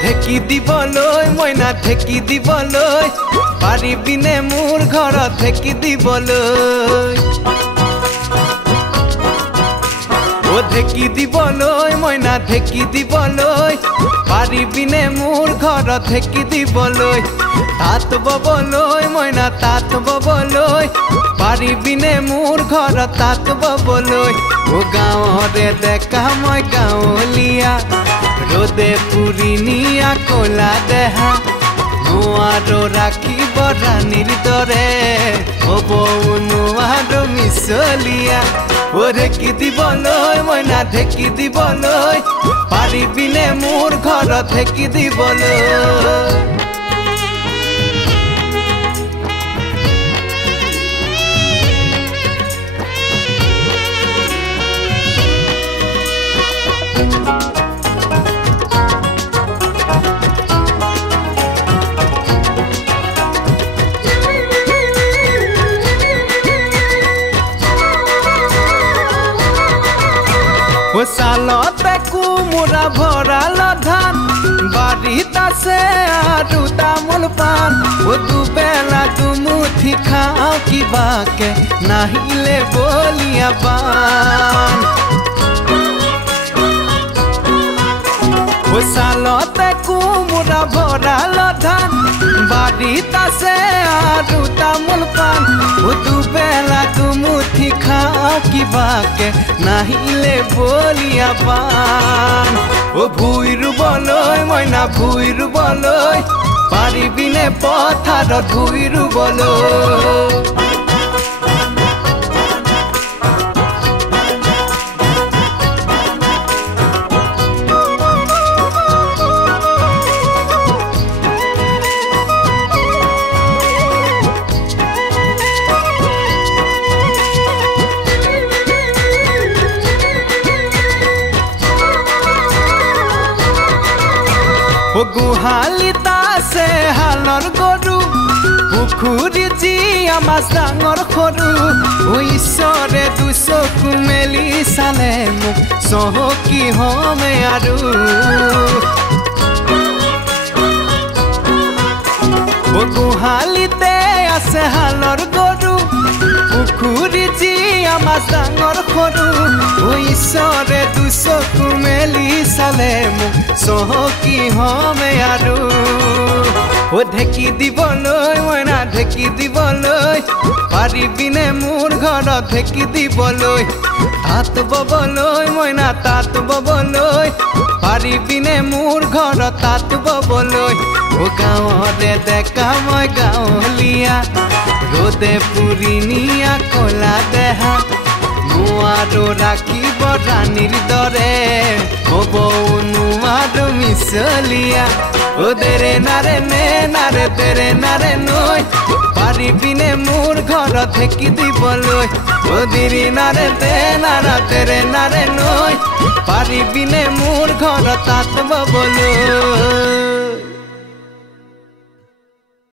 ঢেকি দিবলৈ মইনা ঢেকি দিবলৈ পাৰিবিনে মোৰ ঘৰত ঢেকি দিবলৈ ঢেকি দিবলৈ মইনা ঢেকি দিবলৈ পাৰিবিনে মোৰ ঘৰত ঢেকি দিবলৈ তাঁত ববলৈ মইনা তাঁত ববলৈ পাৰিবিনে মোৰ ঘৰত তাঁত ববলৈ গাঁৱৰে ডেকা মই গাঁৱলীয়া ৰ'দে পুৰি নিয়া কলা দেহা নোৱাৰো ৰাখিব ৰাণীৰ দৰে হ'ব নোৱাৰো মিছলীয়া ঢেকি দিবলৈ মইনা ঢেকি দিবলৈ পাৰিবিনে মোৰ ঘৰত ঢেকি দিবলৈ চালতে কোমোৰা ভৰাল ধান বাৰীত আছে আৰু তামোল পাণ দুবেলা দুমুঠি খাওঁ কিবাকে নাহিলে বলিয়া পাণ চালতে কোমোৰা ভৰাল ধান বাৰীত আছে আৰু তামোল পাণ দুবেলা দুমুঠি খাওঁ কিবাকে নাহিলে বলিয়া পাণ ভুই ৰুবলৈ মইনা ভুই ৰুবলৈ পাৰিবিনে পথাৰত ভুই ৰুবলৈ গোহালিত আছে হালৰ গৰু পুখুৰী জীয়া মাছ ডাঙৰ সৰু ঈশ্বৰে দুচকু মেলি চালে মোক চহকী হমে আৰু গোহালিতে আছে হালৰ গৰু পুখুৰী জীয়া মাছ ডাঙৰ সৰু ঈশ্বৰে দুচকু মেলি চালে মোক চহকী হমে আৰু ঢেকি দিবলৈ মইনা ঢেকি দিবলৈ পাৰিবিনে মোৰ ঘৰত ঢেকি দিবলৈ তাঁত ববলৈ মইনা তাঁত ববলৈ পাৰিবিনে মোৰ ঘৰত তাঁত ববলৈ গাঁৱৰে ডেকা মই গাঁৱলীয়া ৰ'দে পুৰি নিয়া কলা দেহা নোৱাৰো ৰাখিব ৰাণীৰ দৰে হ'ব নোৱাৰো মিছলীয়া দেৰে নাৰে নে নাৰে তেৰে নাৰে নৈ পাৰিবিনে মোৰ ঘৰত ঢেকি দিবলৈ দিৰি নাৰে তে নাৰা তেৰে নাৰে নৈ পাৰিবিনে মোৰ ঘৰত তাঁত ববলৈ